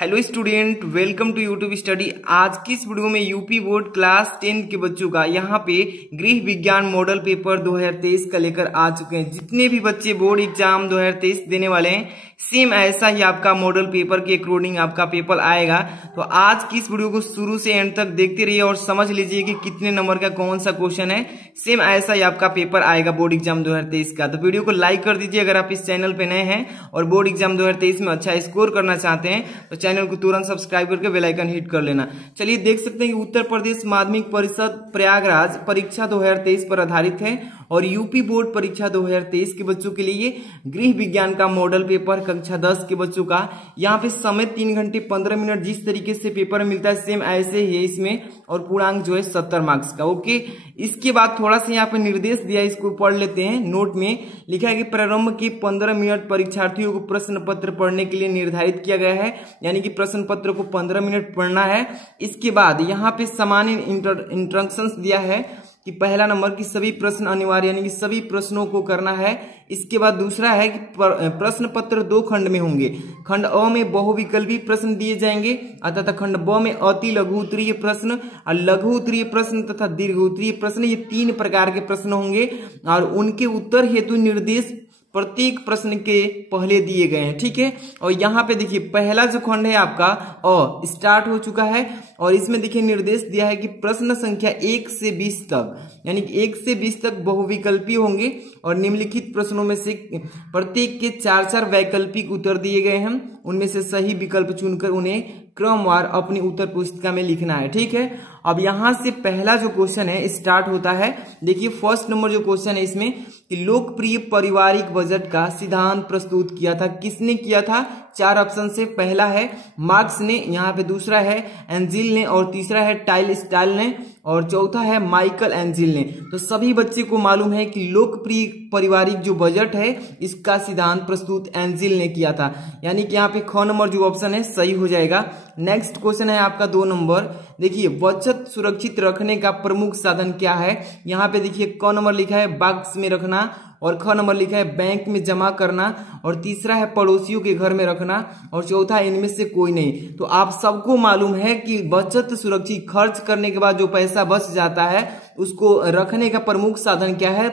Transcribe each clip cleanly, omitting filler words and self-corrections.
Hello student, welcome to YouTube study. आज की इस वीडियो में यूपी बोर्ड क्लास 10 के बच्चों का यहाँ पे गृह विज्ञान मॉडल पेपर 2023 का लेकर आ चुके हैं। जितने भी बच्चे बोर्ड एग्जाम 2023 देने वाले हैं, सेम ऐसा ही आपका मॉडल पेपर के अकॉर्डिंग आपका पेपर आएगा। तो आज की इस वीडियो को शुरू से एंड तक देखते रहिए और समझ लीजिए कि कितने नंबर का कौन सा क्वेश्चन है। सेम ऐसा ही आपका पेपर आएगा बोर्ड एग्जाम 2023 का। तो वीडियो को लाइक कर दीजिए अगर आप इस चैनल पे नए हैं और बोर्ड एग्जाम 2023 में अच्छा स्कोर करना चाहते हैं तो चैनल को तुरंत सब्सक्राइब करके बेल आइकन हिट कर लेना। चलिए देख सकते हैं कि उत्तर प्रदेश माध्यमिक परिषद प्रयागराज परीक्षा 2023 पर आधारित है और यूपी बोर्ड परीक्षा 2023 के बच्चों के लिए गृह विज्ञान का मॉडल पेपर कक्षा 10 के बच्चों का यहाँ पे समय 3 घंटे 15 मिनट जिस तरीके से पेपर मिलता है सेम ऐसे ही है इसमें, और पूर्णांक जो है 70 मार्क्स का। ओके, इसके बाद थोड़ा सा यहाँ पे निर्देश दिया, इसको पढ़ लेते हैं। नोट में लिखा है कि प्रारंभ के 15 मिनट परीक्षार्थियों को प्रश्न पत्र पढ़ने के लिए निर्धारित किया गया है, यानी कि प्रश्न पत्र को 15 मिनट पढ़ना है। इसके बाद यहाँ पे सामान्य इंस्ट्रक्शंस दिया है कि पहला नंबर की सभी प्रश्न अनिवार्य, यानी कि सभी प्रश्नों को करना है। इसके बाद दूसरा है कि प्रश्न पत्र 2 खंड में होंगे। खंड अ में बहुविकल्पी प्रश्न दिए जाएंगे तथा खंड ब में अति लघु उत्तरीय प्रश्न और लघु उत्तरीय प्रश्न तथा दीर्घ उत्तरीय प्रश्न, ये 3 प्रकार के प्रश्न होंगे और उनके उत्तर हेतु निर्देश प्रत्येक प्रश्न के पहले दिए गए हैं। ठीक है, और यहाँ पे देखिए पहला जो खंड है आपका अ स्टार्ट हो चुका है और इसमें देखिए निर्देश दिया है कि प्रश्न संख्या 1 से 20 तक, यानी कि 1 से 20 तक बहुविकल्पी होंगे और निम्नलिखित प्रश्नों में से प्रत्येक के 4-4 वैकल्पिक उत्तर दिए गए हैं। उनमें से सही विकल्प चुनकर उन्हें क्रमवार अपनी उत्तर पुस्तिका में लिखना है। ठीक है, अब यहां से पहला जो क्वेश्चन है स्टार्ट होता है। देखिए फर्स्ट नंबर जो क्वेश्चन है इसमें कि लोकप्रिय पारिवारिक बजट का सिद्धांत प्रस्तुत किया था, किसने किया था? 4 ऑप्शन से पहला है मार्क्स ने, यहाँ पे दूसरा है एंजिल ने और तीसरा है टाइल स्टाइल ने और चौथा है माइकल एंजिल ने। तो सभी बच्चे को मालूम है कि लोकप्रिय पारिवारिक जो बजट है इसका सिद्धांत प्रस्तुत एंजिल ने किया था, यानी कि यहाँ पे ख नंबर जो ऑप्शन है सही हो जाएगा। नेक्स्ट क्वेश्चन है आपका 2 नंबर। देखिए बचत सुरक्षित रखने का प्रमुख साधन क्या है? यहाँ पे देखिए क नंबर लिखा है बॉक्स में रखना और ख नंबर लिखा है बैंक में जमा करना और तीसरा है पड़ोसियों के घर में रखना और चौथा इनमें से कोई नहीं। तो आप सबको मालूम है कि बचत सुरक्षित खर्च करने के बाद जो पैसा बच जाता है उसको रखने का प्रमुख साधन क्या है?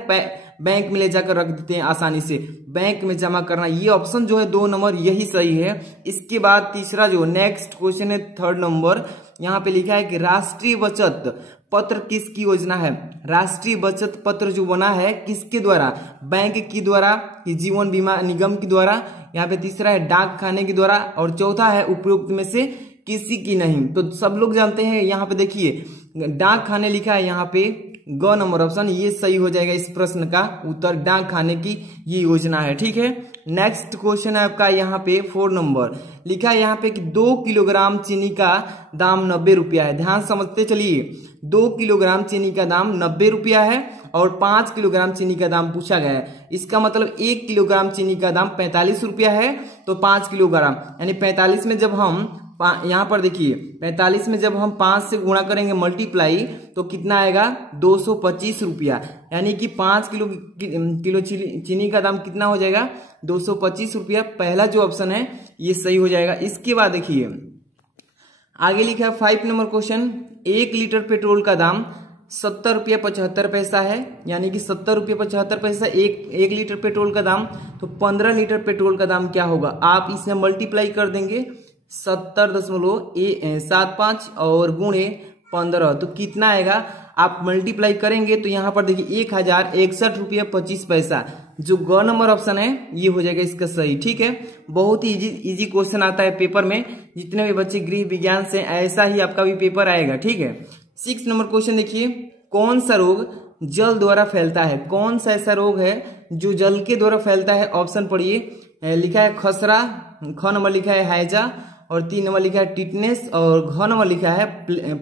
बैंक में ले जाकर रख देते हैं आसानी से, बैंक में जमा करना। ये ऑप्शन जो है 2 नंबर यही सही है। इसके बाद तीसरा जो नेक्स्ट क्वेश्चन है 3rd नंबर, यहाँ पे लिखा है कि राष्ट्रीय बचत पत्र किसकी योजना है? राष्ट्रीय बचत पत्र जो बना है किसके द्वारा? बैंक के द्वारा, जीवन बीमा निगम के द्वारा, यहाँ पे तीसरा है डाक खाने के द्वारा और चौथा है उपरोक्त में से किसी की नहीं। तो सब लोग जानते हैं, यहाँ पे देखिए डाक खाने लिखा है, यहाँ पे ग नंबर ऑप्शन ये सही हो जाएगा। इस प्रश्न का उत्तर डाक खाने की ये योजना है। ठीक है, नेक्स्ट क्वेश्चन है आपका यहाँ पे 4 नंबर। लिखा है यहाँ पे कि 2 किलोग्राम चीनी का दाम 90 रुपया है। ध्यान समझते चलिए, 2 किलोग्राम चीनी का दाम 90 रुपया है और 5 किलोग्राम चीनी का दाम पूछा गया है। इसका मतलब 1 किलोग्राम चीनी का दाम 45 रुपया है तो 5 किलोग्राम, यानी 45 में जब हम यहाँ पर देखिए 45 में जब हम 5 से गुणा करेंगे मल्टीप्लाई तो कितना आएगा? 225 रुपया, यानी कि 5 किलो चीनी का दाम कितना हो जाएगा? 225 रुपया। पहला जो ऑप्शन है ये सही हो जाएगा। इसके बाद देखिए आगे लिखा है 5 नंबर क्वेश्चन, 1 लीटर पेट्रोल का दाम 70 रुपया 75 पैसा है, यानी कि 70 रुपया 75 पैसा एक लीटर पेट्रोल का दाम। तो 15 लीटर पेट्रोल का दाम क्या होगा? आप इसमें मल्टीप्लाई कर देंगे 70.75 और गुणे 15 तो कितना आएगा? आप मल्टीप्लाई करेंगे तो यहाँ पर देखिए 1061 रुपया 25 पैसा। जो ग नंबर ऑप्शन है ये हो जाएगा इसका सही। ठीक है, बहुत ही इजी क्वेश्चन आता है पेपर में। जितने भी बच्चे गृह विज्ञान से ऐसा ही आपका भी पेपर आएगा। ठीक है, 6 नंबर क्वेश्चन देखिए, कौन सा रोग जल द्वारा फैलता है? कौन सा ऐसा रोग है जो जल के द्वारा फैलता है? ऑप्शन पढ़िए, लिखा है खसरा, ख नंबर लिखा है हैजा और 3 नंबर लिखा है टिटनेस और घ नंबर लिखा है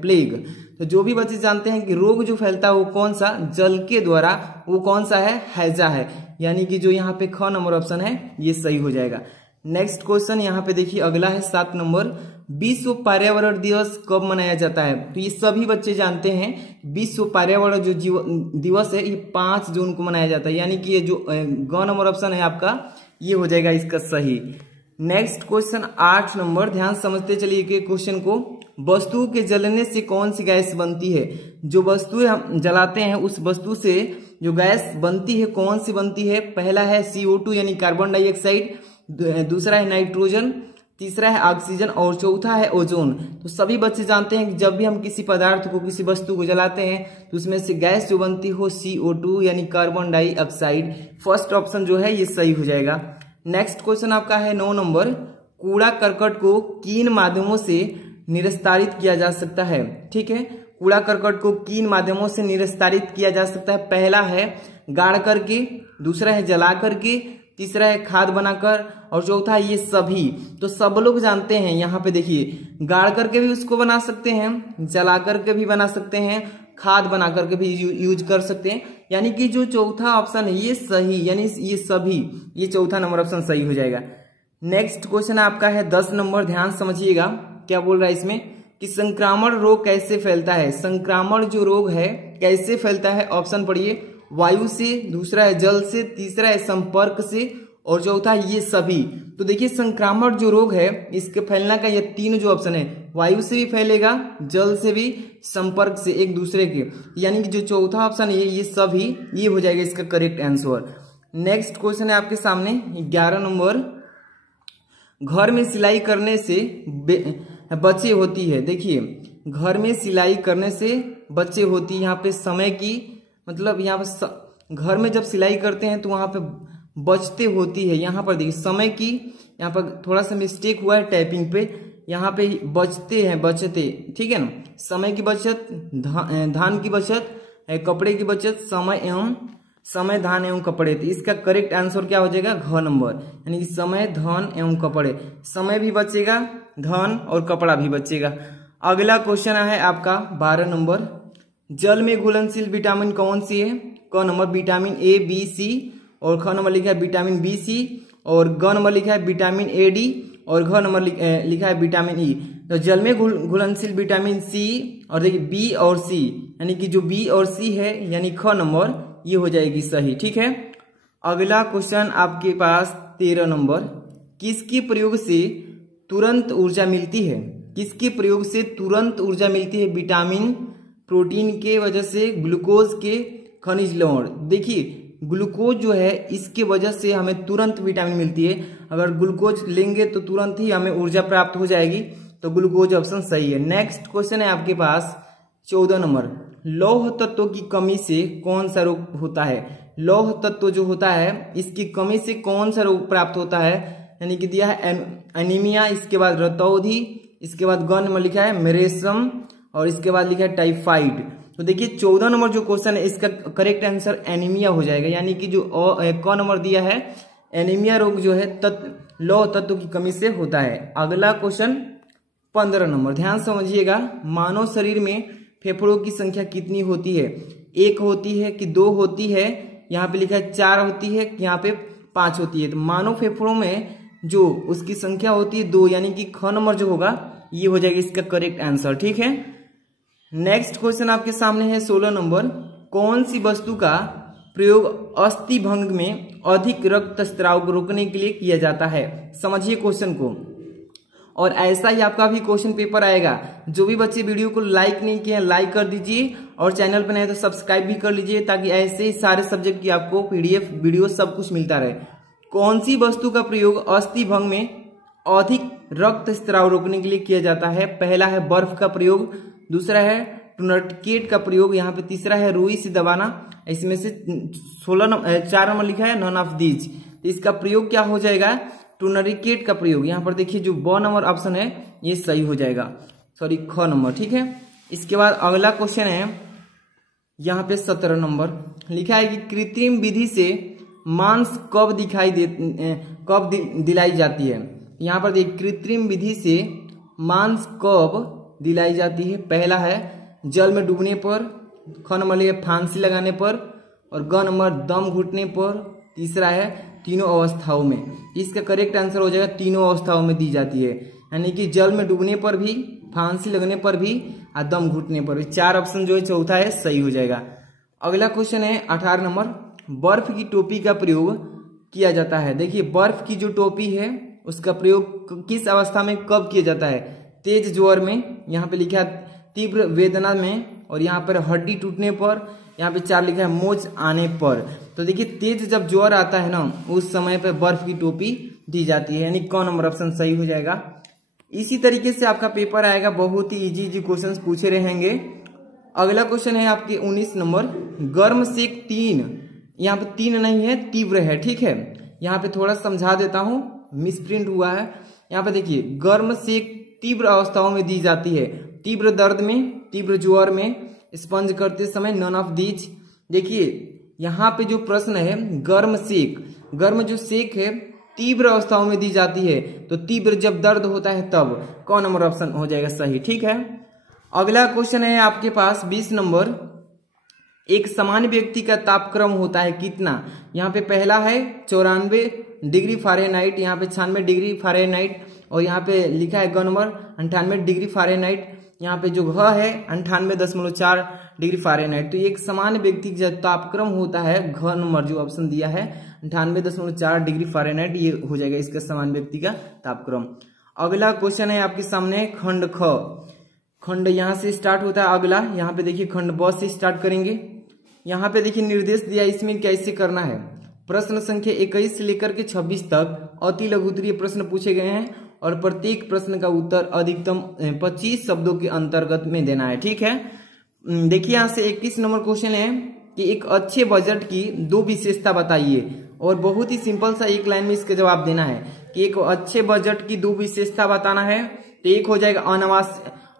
प्लेग। तो जो भी बच्चे जानते हैं कि रोग जो फैलता है वो कौन सा? जल के द्वारा, वो कौन सा है? हैजा है, यानी कि जो यहाँ पे ख नंबर ऑप्शन है ये सही हो जाएगा। नेक्स्ट क्वेश्चन यहाँ पे देखिए अगला है 7 नंबर, विश्व पर्यावरण दिवस कब मनाया जाता है? तो ये सभी बच्चे जानते हैं विश्व पर्यावरण जो दिवस है ये 5 जून को मनाया जाता है, यानी कि ये जो ग नंबर ऑप्शन है आपका ये हो जाएगा इसका सही। नेक्स्ट क्वेश्चन 8 नंबर, ध्यान समझते चलिए कि क्वेश्चन को। वस्तु के जलने से कौन सी गैस बनती है? जो वस्तु हम जलाते हैं उस वस्तु से जो गैस बनती है कौन सी बनती है? पहला है CO2 यानी कार्बन डाइऑक्साइड, दूसरा है नाइट्रोजन, तीसरा है ऑक्सीजन और चौथा है ओजोन। तो सभी बच्चे जानते हैं कि जब भी हम किसी पदार्थ को किसी वस्तु को जलाते हैं तो उसमें से गैस जो बनती हो CO2 यानी कार्बन डाइऑक्साइड। फर्स्ट ऑप्शन जो है ये सही हो जाएगा। नेक्स्ट क्वेश्चन आपका है 9 नंबर, कूड़ा करकट को किन माध्यमों से निस्तारित किया जा सकता है? ठीक है, कूड़ा करकट को किन माध्यमों से निस्तारित किया जा सकता है? पहला है गाड़ करके, दूसरा है जला करके, तीसरा है खाद बनाकर और चौथा है ये सभी। तो सब लोग जानते हैं, यहाँ पे देखिए गाड़ करके भी उसको बना सकते हैं, जला करके भी बना सकते हैं, खाद बना करके भी यूज कर सकते हैं। यानी कि जो चौथा ऑप्शन है ये सही, यानी ये सभी, ये चौथा नंबर ऑप्शन सही हो जाएगा। नेक्स्ट क्वेश्चन आपका है 10 नंबर, ध्यान समझिएगा क्या बोल रहा है इसमें कि संक्रामण रोग कैसे फैलता है? संक्रामण जो रोग है कैसे फैलता है? ऑप्शन पढ़िए, वायु से, दूसरा है जल से, तीसरा है संपर्क से और चौथा ये सभी। तो देखिए संक्रामक जो रोग है इसके फैलना का ये तीन जो ऑप्शन है, वायु से भी फैलेगा, जल से भी, संपर्क से एक दूसरे के, यानी कि जो चौथा ऑप्शन है ये सभी, ये हो जाएगा इसका करेक्ट आंसर। नेक्स्ट क्वेश्चन है आपके सामने 11 नंबर, घर में सिलाई करने से बचे होती है। देखिए घर में सिलाई करने से बचे होती है, यहाँ पे समय की मतलब यहाँ पे घर में जब सिलाई करते हैं तो वहां पे बचते होती है। यहाँ पर देखिए समय की, यहाँ पर थोड़ा सा मिस्टेक हुआ है टाइपिंग पे, यहाँ पे बचते हैं, बचते, ठीक है ना। समय की बचत, धान की बचत, कपड़े की बचत, समय धान एवं कपड़े। तो इसका करेक्ट आंसर क्या हो जाएगा? घ नंबर, यानी कि समय, धन एवं कपड़े। समय भी बचेगा, धन और कपड़ा भी बचेगा। अगला क्वेश्चन है आपका 12 नंबर, जल में घुलनशील विटामिन कौन सी है? क number vitamin A, B, C और ख नंबर लिखा है विटामिन B, C और ग नंबर लिखा है विटामिन A, D और घ नंबर लिखा है विटामिन E। तो जल में घुलनशील विटामिन C और देखिए B और C, यानी कि जो B और C है यानी ख नंबर, ये हो जाएगी सही, ठीक है। अगला क्वेश्चन आपके पास 13 नंबर, किसके प्रयोग से तुरंत ऊर्जा मिलती है? किसके प्रयोग से तुरंत ऊर्जा मिलती है? विटामिन, प्रोटीन के वजह से, ग्लूकोज के, खनिज लवण। देखिए ग्लूकोज जो है इसके वजह से हमें तुरंत विटामिन मिलती है। अगर ग्लूकोज लेंगे तो तुरंत ही हमें ऊर्जा प्राप्त हो जाएगी, तो ग्लूकोज ऑप्शन सही है। नेक्स्ट क्वेश्चन है आपके पास 14 नंबर, लौह तत्व की कमी से कौन सा रोग होता है? लौह तत्व जो होता है इसकी कमी से कौन सा रोग प्राप्त होता है? यानी कि दिया है एनीमिया, इसके बाद रतौंधी, इसके बाद ग नंबर लिखा है मेरेसम और इसके बाद लिखा है टाइफाइड। तो देखिए 14 नंबर जो क्वेश्चन है इसका करेक्ट आंसर एनीमिया हो जाएगा, यानी कि जो क नंबर दिया है एनीमिया रोग जो है लौह तत्व की कमी से होता है। अगला क्वेश्चन 15 नंबर, ध्यान समझिएगा, मानव शरीर में फेफड़ों की संख्या कितनी होती है? 1 होती है कि 2 होती है? यहाँ पे लिखा है 4 होती है, यहाँ पे 5 होती है। तो मानव फेफड़ों में जो उसकी संख्या होती है 2, यानी कि ख नंबर जो होगा ये हो जाएगा इसका करेक्ट आंसर, ठीक है। नेक्स्ट क्वेश्चन आपके सामने है 16 नंबर, कौन सी वस्तु का प्रयोग अस्थि भंग में अधिक रक्त स्राव को रोकने के लिए किया जाता है? समझिए क्वेश्चन को, और ऐसा ही आपका भी क्वेश्चन पेपर आएगा। जो भी बच्चे वीडियो को लाइक नहीं किए हैं लाइक कर दीजिए और चैनल पर नए तो सब्सक्राइब भी कर लीजिए, ताकि ऐसे ही सारे सब्जेक्ट की आपको PDF वीडियो सब कुछ मिलता रहे। कौन सी वस्तु का प्रयोग अस्थि भंग में अधिक रक्त स्राव रोकने के लिए किया जाता है? पहला है बर्फ का प्रयोग, दूसरा है टूर्निकेट का प्रयोग, यहाँ पे तीसरा है रुई से दबाना। इसमें से 4 नंबर लिखा है नॉन ऑफ दीज। इसका प्रयोग क्या हो जाएगा? टूर्निकेट का प्रयोग। यहाँ पर देखिए जो ब नंबर ऑप्शन है ये सही हो जाएगा, सॉरी ख नंबर, ठीक है। इसके बाद अगला क्वेश्चन है यहाँ पे 17 नंबर, लिखा है कि कृत्रिम विधि से मांस कब दिलाई जाती है? यहाँ पर देखिए कृत्रिम विधि से मांस कब दिलाई जाती है? पहला है जल में डूबने पर, ख नंबर लिखा फांसी लगाने पर और ग नंबर दम घुटने पर, तीसरा है तीनों अवस्थाओं में। इसका करेक्ट आंसर हो जाएगा तीनों अवस्थाओं में दी जाती है, यानी कि जल में डूबने पर भी, फांसी लगने पर भी और दम घुटने पर भी। 4 ऑप्शन जो है चौथा है सही हो जाएगा। अगला क्वेश्चन है 18 नंबर, बर्फ की टोपी का प्रयोग किया जाता है। देखिए बर्फ की जो टोपी है उसका प्रयोग किस अवस्था में कब किया जाता है? तेज ज्वर में, यहाँ पे लिखा है तीव्र वेदना में, और यहाँ पर हड्डी टूटने पर, यहाँ पे 4 लिखा है मोच आने पर। तो देखिए तेज जब ज्वर आता है ना उस समय पे बर्फ की टोपी दी जाती है, यानी कौन नंबर ऑप्शन सही हो जाएगा। इसी तरीके से आपका पेपर आएगा, बहुत ही इजी क्वेश्चंस पूछे रहेंगे। अगला क्वेश्चन है आपके 19 नंबर, गर्म सेक 3, यहाँ पे 3 नहीं है तीव्र है, ठीक है। यहाँ पे थोड़ा समझा देता हूँ, मिसप्रिंट हुआ है। यहाँ पे देखिए गर्म सेक तीव्र अवस्थाओं में दी जाती है, तीव्र दर्द में, तीव्र ज्वर में, स्पंज करते समय, नन ऑफ दीज। देखिए यहाँ पे जो प्रश्न है गर्म सेक, गर्म जो सेक है तीव्र अवस्थाओं में दी जाती है, तो तीव्र जब दर्द होता है तब, कौन नंबर ऑप्शन हो जाएगा सही, ठीक है। अगला क्वेश्चन है आपके पास 20 नंबर, एक सामान्य व्यक्ति का तापक्रम होता है कितना? यहाँ पे पहला है 94 डिग्री फ़ारेनहाइट, यहाँ पे 96 डिग्री फ़ारेनहाइट, और यहाँ पे लिखा है ग नंबर 98 डिग्री फ़ारेनहाइट, यहाँ पे जो घ है 98.4 डिग्री फ़ारेनहाइट। तो एक सामान्य व्यक्ति का तापक्रम होता है, घ नंबर जो ऑप्शन दिया है 98.4 डिग्री फ़ारेनहाइट, ये हो जाएगा इसका सामान्य व्यक्ति का तापक्रम। अगला क्वेश्चन है आपके सामने खंड ख, खंड यहाँ से स्टार्ट होता है। अगला यहाँ पे देखिए खंड ब से स्टार्ट करेंगे। यहाँ पे देखिए निर्देश दिया, इसमें कैसे करना है। प्रश्न संख्या 21 से लेकर के 26 तक अति लघु उत्तरीय प्रश्न पूछे गए हैं, और प्रत्येक प्रश्न का उत्तर अधिकतम 25 शब्दों के अंतर्गत में देना है, ठीक है। देखिए यहाँ से 21 नंबर क्वेश्चन है कि एक अच्छे बजट की 2 विशेषता बताइए, और बहुत ही सिंपल सा एक लाइन में इसका जवाब देना है कि एक अच्छे बजट की 2 विशेषता बताना है। तो एक हो जाएगा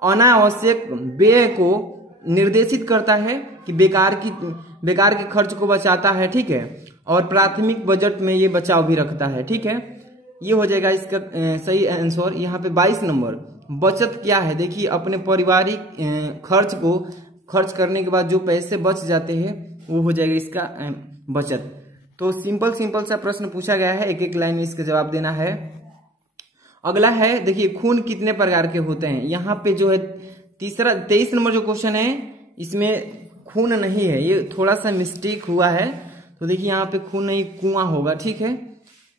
अनावश्यक व्यय को निर्देशित करता है कि बेकार के खर्च को बचाता है, ठीक है, और प्राथमिक बजट में ये बचाव भी रखता है, ठीक है। ये हो जाएगा इसका सही आंसर। यहाँ पे 22 नंबर, बचत क्या है? देखिए अपने पारिवारिक खर्च को खर्च करने के बाद जो पैसे बच जाते हैं वो हो जाएगा इसका बचत। तो सिंपल सा प्रश्न पूछा गया है, एक एक लाइन में इसका जवाब देना है। अगला है देखिए खून कितने प्रकार के होते हैं? यहाँ पे जो है 23 नंबर जो क्वेश्चन है इसमें खून नहीं है, ये थोड़ा सा मिस्टेक हुआ है। तो देखिए यहाँ पे खून नहीं, कुआं होगा, ठीक है।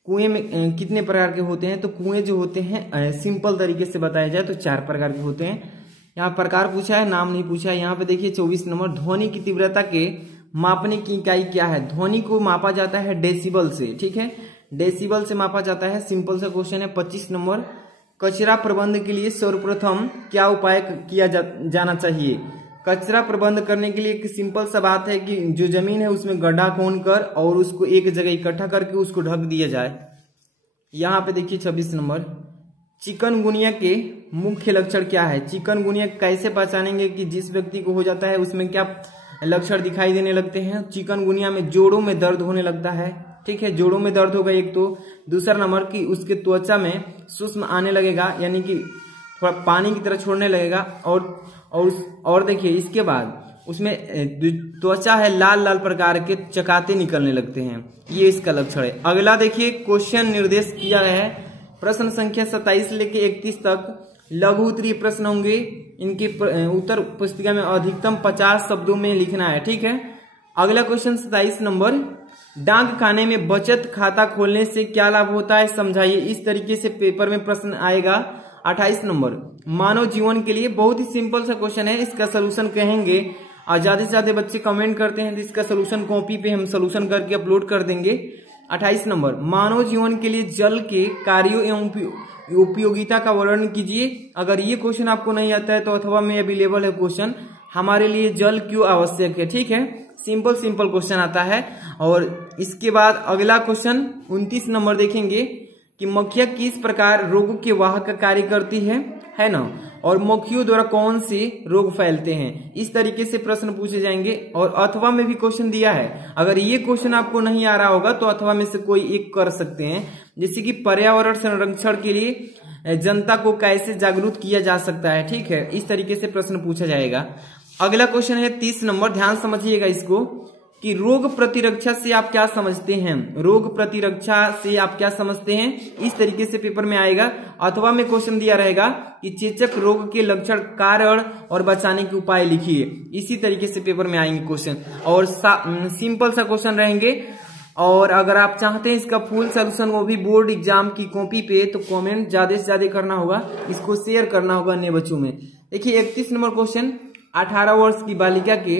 कुएं में कितने प्रकार के होते हैं? तो कुएं जो होते हैं सिंपल तरीके से बताया जाए तो 4 प्रकार के होते हैं। यहाँ प्रकार पूछा है, नाम नहीं पूछा है। यहाँ पे देखिए 24 नंबर, ध्वनि की तीव्रता के मापने की इकाई क्या है? ध्वनि को मापा जाता है डेसिबल से, ठीक है, डेसिबल से मापा जाता है। सिंपल सा क्वेश्चन है। 25 नंबर, कचरा प्रबंध के लिए सर्वप्रथम क्या उपाय किया जाना चाहिए? कचरा प्रबंध करने के लिए एक सिंपल सा बात है कि जो जमीन है उसमें गड्ढा खोदकर और उसको एक जगह इकट्ठा करके उसको ढक दिया जाए। यहाँ पे देखिए 26 नंबर, चिकनगुनिया के मुख्य लक्षण क्या है? चिकनगुनिया कैसे पहचानेंगे कि जिस व्यक्ति को हो जाता है उसमें क्या लक्षण दिखाई देने लगते हैं? चिकनगुनिया में जोड़ों में दर्द होने लगता है, ठीक है, जोड़ों में दर्द होगा एक तो। दूसरा नंबर की उसके त्वचा में सुष्म आने लगेगा, यानी कि थोड़ा पानी की तरह छोड़ने लगेगा। और देखिए इसके बाद उसमें त्वचा है लाल लाल प्रकार के चकाते निकलने लगते हैं, ये इसका लक्षण है। अगला देखिए क्वेश्चन निर्देश किया गया है, प्रश्न संख्या 27 लेके 31 तक लघु उत्तरीय प्रश्न होंगे। इनके उत्तर पुस्तिका में अधिकतम 50 शब्दों में लिखना है, ठीक है। अगला क्वेश्चन 27 नंबर, डाक खाने में बचत खाता खोलने से क्या लाभ होता है समझाइए। इस तरीके से पेपर में प्रश्न आएगा। 28 नंबर, मानव जीवन के लिए, बहुत ही सिंपल सा क्वेश्चन है, इसका सोल्यूशन कहेंगे और ज्यादा से ज्यादा बच्चे कमेंट करते हैं तो इसका सोल्यूशन कॉपी पे हम सोल्यूशन करके अपलोड कर देंगे। 28 नंबर, मानव जीवन के लिए जल के कार्यों एवं उपयोगिता का वर्णन कीजिए। अगर ये क्वेश्चन आपको नहीं आता है तो अथवा में अवेलेबल है क्वेश्चन, हमारे लिए जल क्यों आवश्यक है, ठीक है। सिंपल क्वेश्चन आता है। और इसके बाद अगला क्वेश्चन 29 नंबर देखेंगे कि मक्खियां किस प्रकार रोगों के वाहक का कार्य करती है ना, और मक्खियों द्वारा कौन से रोग फैलते हैं, इस तरीके से प्रश्न पूछे जाएंगे। और अथवा में भी क्वेश्चन दिया है, अगर ये क्वेश्चन आपको नहीं आ रहा होगा तो अथवा में से कोई एक कर सकते हैं, जैसे कि पर्यावरण संरक्षण के लिए जनता को कैसे जागरूक किया जा सकता है, ठीक है, इस तरीके से प्रश्न पूछा जाएगा। अगला क्वेश्चन है 30 नंबर, ध्यान समझिएगा इसको, कि रोग प्रतिरक्षा से आप क्या समझते हैं? रोग प्रतिरक्षा से आप क्या समझते हैं, इस तरीके से पेपर में आएगा। अथवा में क्वेश्चन दिया रहेगा कि चेचक रोग के लक्षण, कारण और बचाने के उपाय लिखिए। इसी तरीके से पेपर में आएंगे क्वेश्चन। और सिंपल सा क्वेश्चन रहेंगे, और अगर आप चाहते हैं इसका फुल सोल्यूशन वो भी बोर्ड एग्जाम की कॉपी पे, तो कमेंट ज्यादा से ज्यादा करना होगा, इसको शेयर करना होगा अन्य बच्चों में। देखिए 31 नंबर क्वेश्चन, 18 वर्ष की बालिका के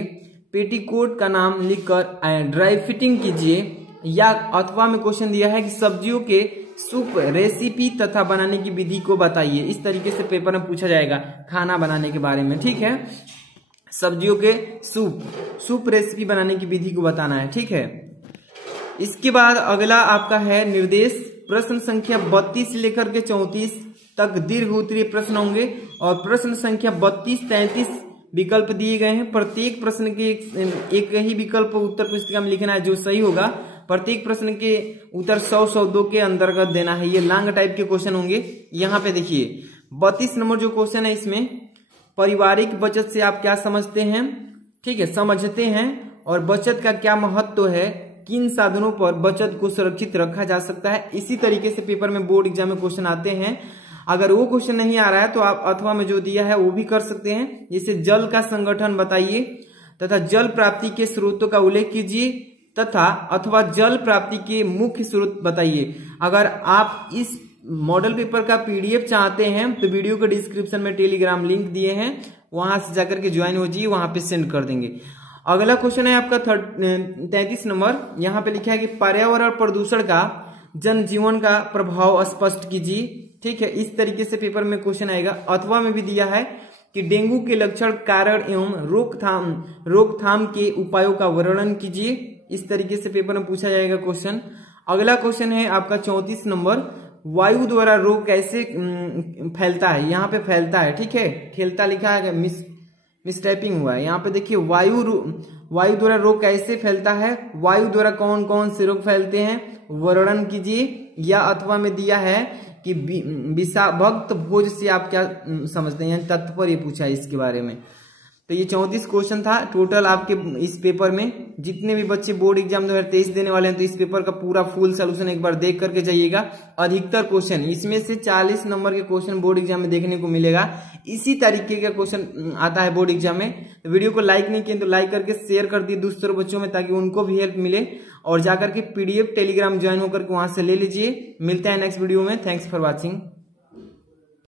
पेटीकोट का नाम लिखकर ड्राई फिटिंग कीजिए, या अथवा में क्वेश्चन दिया है कि सब्जियों के सूप रेसिपी तथा बनाने की विधि को बताइए। इस तरीके से पेपर में पूछा जाएगा खाना बनाने के बारे में, ठीक है। सब्जियों के सूप रेसिपी बनाने की विधि को बताना है, ठीक है। इसके बाद अगला आपका है निर्देश। प्रश्न संख्या 32 से लेकर के 34 तक दीर्घ उत्तरीय प्रश्न होंगे और प्रश्न संख्या 32-33 विकल्प दिए गए हैं। प्रत्येक प्रश्न के एक ही विकल्प उत्तर पुस्तिका में लिखना है जो सही होगा। प्रत्येक प्रश्न के उत्तर 100 शब्दों के अंतर्गत देना है। ये लॉन्ग टाइप के क्वेश्चन होंगे। यहाँ पे देखिए 32 नंबर जो क्वेश्चन है, इसमें पारिवारिक बचत से आप क्या समझते हैं, ठीक है, समझते हैं, और बचत का क्या महत्व है, किन साधनों पर बचत को सुरक्षित रखा जा सकता है। इसी तरीके से पेपर में बोर्ड एग्जाम में क्वेश्चन आते हैं। अगर वो क्वेश्चन नहीं आ रहा है तो आप अथवा में जो दिया है वो भी कर सकते हैं। जैसे जल का संगठन बताइए तथा जल प्राप्ति के स्रोतों का उल्लेख कीजिए तथा अथवा जल प्राप्ति के मुख्य स्रोत बताइए। अगर आप इस मॉडल पेपर का पीडीएफ चाहते हैं तो वीडियो के डिस्क्रिप्शन में टेलीग्राम लिंक दिए हैं, वहां से जाकर के ज्वाइन हो जाइए, वहां पे सेंड कर देंगे। अगला क्वेश्चन है आपका 33 नंबर। यहाँ पे लिखा है कि पर्यावरण प्रदूषण का जनजीवन का प्रभाव स्पष्ट कीजिए, ठीक है। इस तरीके से पेपर में क्वेश्चन आएगा। अथवा में भी दिया है कि डेंगू के लक्षण, कारण एवं रोकथाम के उपायों का वर्णन कीजिए। इस तरीके से पेपर में पूछा जाएगा क्वेश्चन। अगला क्वेश्चन है आपका 34 नंबर। वायु द्वारा रोग कैसे फैलता है, यहाँ पे फैलता है, ठीक है, फैलता लिखा है, मिसटाइपिंग हुआ है। यहाँ पे देखिए वायु द्वारा रोग कैसे फैलता है, वायु द्वारा कौन कौन से रोग फैलते हैं, वर्णन कीजिए। या अथवा में दिया है कि विषाभक्त भोज से आप क्या समझते हैं, तात्पर्य पूछा है इसके बारे में। तो ये 34 क्वेश्चन था टोटल आपके इस पेपर में। जितने भी बच्चे बोर्ड एग्जाम 2023 देने वाले हैं तो इस पेपर का पूरा फुल सोल्यूशन एक बार देख करके जाइएगा। अधिकतर क्वेश्चन इसमें से 40 नंबर के क्वेश्चन बोर्ड एग्जाम में देखने को मिलेगा। इसी तरीके का क्वेश्चन आता है बोर्ड एग्जाम में। तो वीडियो को लाइक नहीं किए तो लाइक करके शेयर कर दिए दूसरे बच्चों में, ताकि उनको भी हेल्प मिले, और जाकर के पीडीएफ टेलीग्राम ज्वाइन होकर के वहां से ले लीजिए। मिलते हैं नेक्स्ट वीडियो में। Thanks for watching.